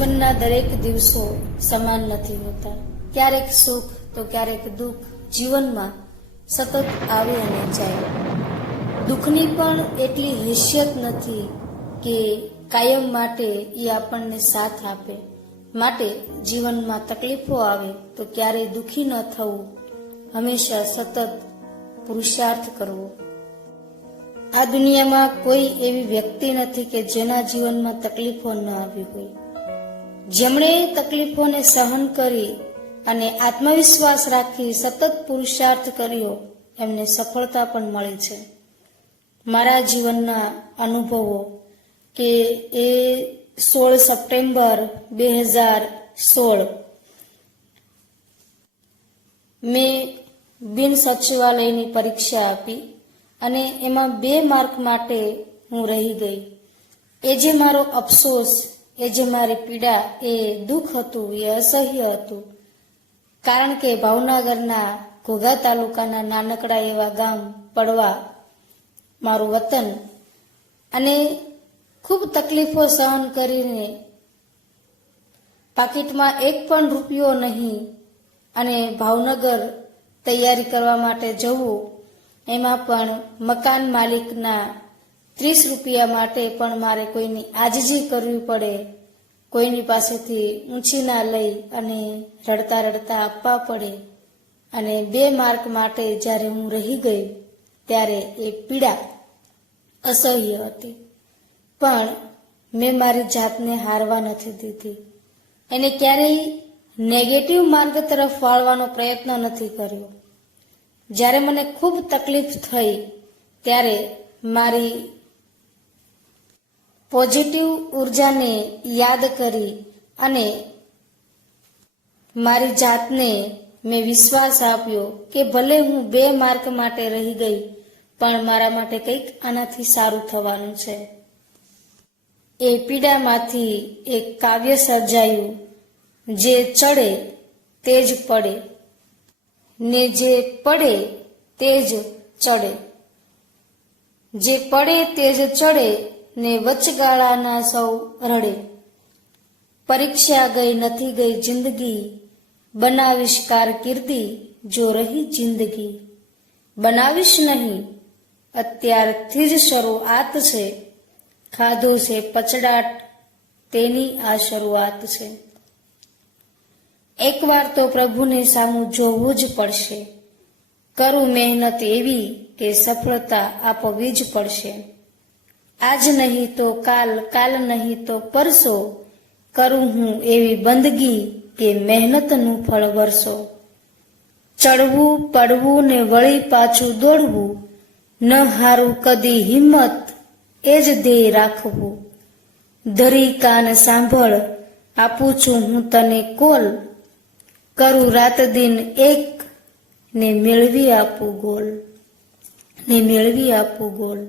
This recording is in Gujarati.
જીવનના દરેક દિવસો સમાન નથી હોતા. ક્યારેક સુખ તો ક્યારેક દુઃખ જીવનમાં સતત આવે અને જાય. દુઃખની પણ એટલી હેસિયત નથી કે કાયમ માટે એ આપણને સાથ આપે. માટે જીવનમાં તકલીફો આવે તો ક્યારેય દુઃખી ન થવું, હંમેશા સતત પુરુષાર્થ કરવો. આ દુનિયામાં કોઈ એવી વ્યક્તિ નથી કે જેના જીવનમાં તકલીફો ન આવી હોય. જેમણે તકલીફોને સહન કરી અને આત્મવિશ્વાસ રાખી સતત પુરુષાર્થ કર્યો, એમને સફળતા પણ મળી છે. મારા જીવનના અનુભવો કે એ 16 સપ્ટેમ્બર 2016 મેં બિન સચિવાલયની પરીક્ષા આપી અને એમાં 2 માર્ક માટે હું રહી ગઈ. એ જે મારો અફસોસ, એ જે મારી પીડા, એ દુઃખ હતું, એ અસહ્ય હતું. કારણ કે ભાવનગરના ઘોઘા તાલુકાના નાનકડા એવા ગામ પડવા મારું વતન, અને ખૂબ તકલીફો સહન કરીને પાકીટમાં 1 પણ રૂપિયો નહીં અને ભાવનગર તૈયારી કરવા માટે જવું, એમાં પણ મકાન માલિકના 30 રૂપિયા માટે પણ મારે કોઈની આજીજી કરવી પડે, કોઈની પાસેથી ઊંચીના લઈ અને રડતા રડતા આપવા પડે. અને 2 માર્ક માટે જ્યારે હું રહી ગઈ ત્યારે એ પીડા અસહ્ય હતી. પણ મેં મારી જાતને હારવા નથી દીધી. એને ક્યારેય નેગેટિવ માર્ગ તરફ વાળવાનો પ્રયત્ન નથી કર્યો. જ્યારે મને ખૂબ તકલીફ થઈ ત્યારે મારી પોઝિટિવ ઉર્જાને યાદ કરી અને મારી જાતને મેં વિશ્વાસ આપ્યો કે ભલે હું 2 માર્ક માટે રહી ગઈ, પણ મારા માટે કંઈક આનાથી સારું થવાનું છે. એ પીડામાંથી એક કાવ્ય સર્જાયું, જે ચડે તે જ પડે ને જે પડે તે જ ચડે, જે પડે તે જ ચડે ને વચગાળાના સૌ રડે. પરીક્ષા ગઈ નથી ગઈ જિંદગી, બનાવીશ કારકિર્દી જો રહી જિંદગી. બનાવીશ નહીં, અત્યારથી જ શરૂઆત છે, ખાધો છે પચડાટ તેની આ શરૂઆત છે. એકવાર તો પ્રભુને સામું જોવું જ પડશે, કરું મહેનત એવી કે સફળતા આપવી જ પડશે. આજ નહીં તો કાલ, કાલ નહીં તો પરસો, કરું હું એવી બંદગી કે મહેનતનું ફળ વરસો. ચડવું પડવું ને વળી પાછું દોડવું, ન હારું કદી હિંમત એ જ ધ્યેય રાખવું. ધરી કાન સાંભળ આપું છું હું તને કોલ, કરું રાત દિન એક ને મેળવી આપું ગોલ, ને મેળવી આપું ગોલ.